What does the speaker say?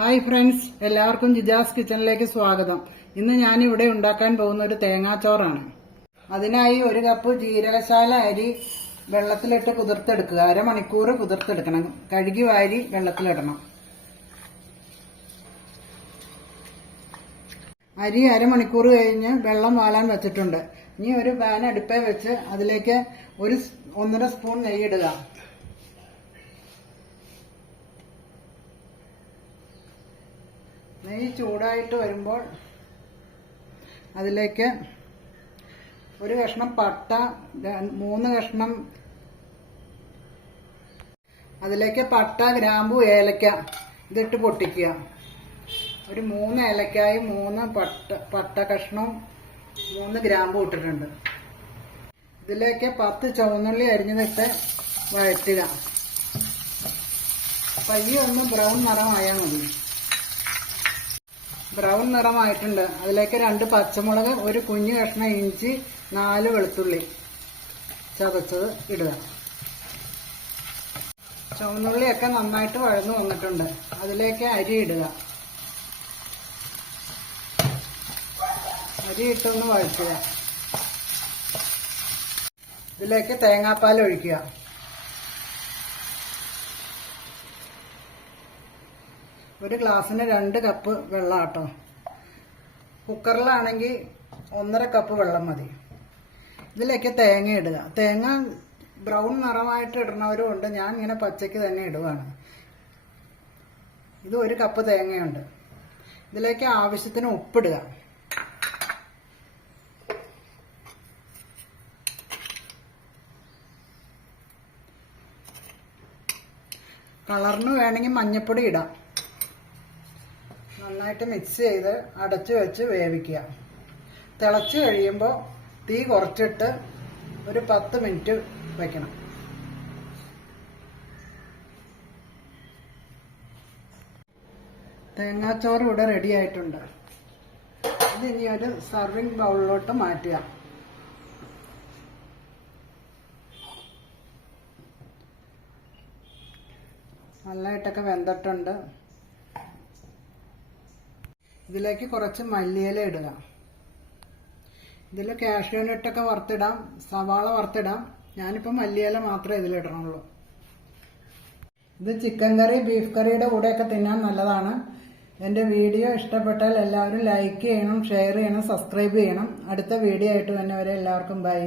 Hi friends എല്ലാവർക്കും ജിജാസ് കിച്ചണിലേക്ക് സ്വാഗതം. ഇന്ന് ഞാൻ ഇവിടെ ഉണ്ടാക്കാൻ പോകുന്ന ഒരു തേങ്ങാച്ചോറാണ്. അതിനായി ഒരു കപ്പ് ജീരകശാല അരി വെള്ളത്തിലിട്ട് കുതിർത്തെടുക്കുക. അരമണിക്കൂർ കുതിർത്തെടുക്കണം. കഴുകി വാരി വെള്ളത്തിലിടണം. അരി അരമണിക്കൂർ കഴിഞ്ഞ് വെള്ളം വാലാൻ വെച്ചിട്ടുണ്ട്. ഇനി ഒരു പാൻ അടുപ്പേ വെച്ച് അതിലേക്ക് ഒരു ഒന്നര സ്പൂൺ നെയ്യിടുക നെയ്യ് ചൂടായിട്ട് വരുമ്പോൾ അതിലേക്ക് ഒരു കഷ്ണം പട്ട മൂന്ന് കഷ്ണം അതിലേക്ക് പട്ട ഗ്രാമ്പു ഏലക്ക ഇതിട്ട് പൊട്ടിക്കുക. ഒരു മൂന്ന് ഏലക്കായും മൂന്ന് പട്ട പട്ട കഷ്ണവും മൂന്ന് ഗ്രാമ്പും ഇട്ടിട്ടുണ്ട്. ഇതിലേക്ക് പത്ത് ചുവന്നുള്ളി അരിഞ്ഞതിട്ട് വഴറ്റുക. പയ്യെ ഒന്ന് ബ്രൗൺ നിറമായാൽ മതി. ബ്രൗൺ നിറമായിട്ടുണ്ട്. അതിലേക്ക് രണ്ട് പച്ചമുളക് ഒരു കുഞ്ഞു കഷ്ണം ഇഞ്ചി നാല് വെളുത്തുള്ളി ചതച്ചത് ഇടുക. ചുവന്നുള്ളിയൊക്കെ നന്നായിട്ട് വഴന്നു വന്നിട്ടുണ്ട്. അതിലേക്ക് അരി ഇടുക. അരി ഇട്ടൊന്ന് വഴറ്റുക. ഇതിലേക്ക് തേങ്ങാപ്പാൽ ഒഴിക്കുക. ഒരു ഗ്ലാസ്സിന് രണ്ട് കപ്പ് വെള്ളം കേട്ടോ കുക്കറിലാണെങ്കിൽ ഒന്നര കപ്പ് വെള്ളം മതി. ഇതിലേക്ക് തേങ്ങ ഇടുക. തേങ്ങ ബ്രൗൺ നിറമായിട്ട് ഇടുന്നവരും ഉണ്ട് ഞാൻ ഇങ്ങനെ പച്ചയ്ക്ക് തന്നെ ഇടുവാണ്. ഇത് ഒരു കപ്പ് തേങ്ങയുണ്ട്. ഇതിലേക്ക് ആവശ്യത്തിന് ഉപ്പിടുക. കളറിന് വേണമെങ്കിൽ മഞ്ഞപ്പൊടി ഇടാം. നന്നായിട്ട് മിക്സ് ചെയ്ത് അടച്ചു വെച്ച് വേവിക്കുക. തിളച്ച് കഴിയുമ്പോൾ തീ കുറച്ചിട്ട് ഒരു പത്ത് മിനിറ്റ് വയ്ക്കണം തേങ്ങാച്ചോറ് ഇവിടെ റെഡി ആയിട്ടുണ്ട്. ഇത് ഇനി ഒരു സർവിങ് ബൗളിലോട്ട് മാറ്റുക. നല്ലതായിട്ടൊക്കെ വെന്തിട്ടുണ്ട്. ഇതിലേക്ക് കുറച്ച് മല്ലിയില ഇടുക. ഇതിൽ കാഷ്യൂനട്ടൊക്കെ വറുത്തിടാം സവാള വറുത്തിടാം. ഞാനിപ്പോൾ മല്ലിയില മാത്രമേ ഇതിലിടണുള്ളൂ. ഇത് ചിക്കൻ കറി ബീഫ് കറിയുടെ കൂടെയൊക്കെ തിന്നാൻ നല്ലതാണ്. എന്റെ വീഡിയോ ഇഷ്ടപ്പെട്ടാൽ എല്ലാവരും ലൈക്ക് ചെയ്യണം ഷെയർ ചെയ്യണം സബ്സ്ക്രൈബ് ചെയ്യണം. അടുത്ത വീഡിയോ ആയിട്ട് തന്നെ വരെ എല്ലാവർക്കും ബൈ.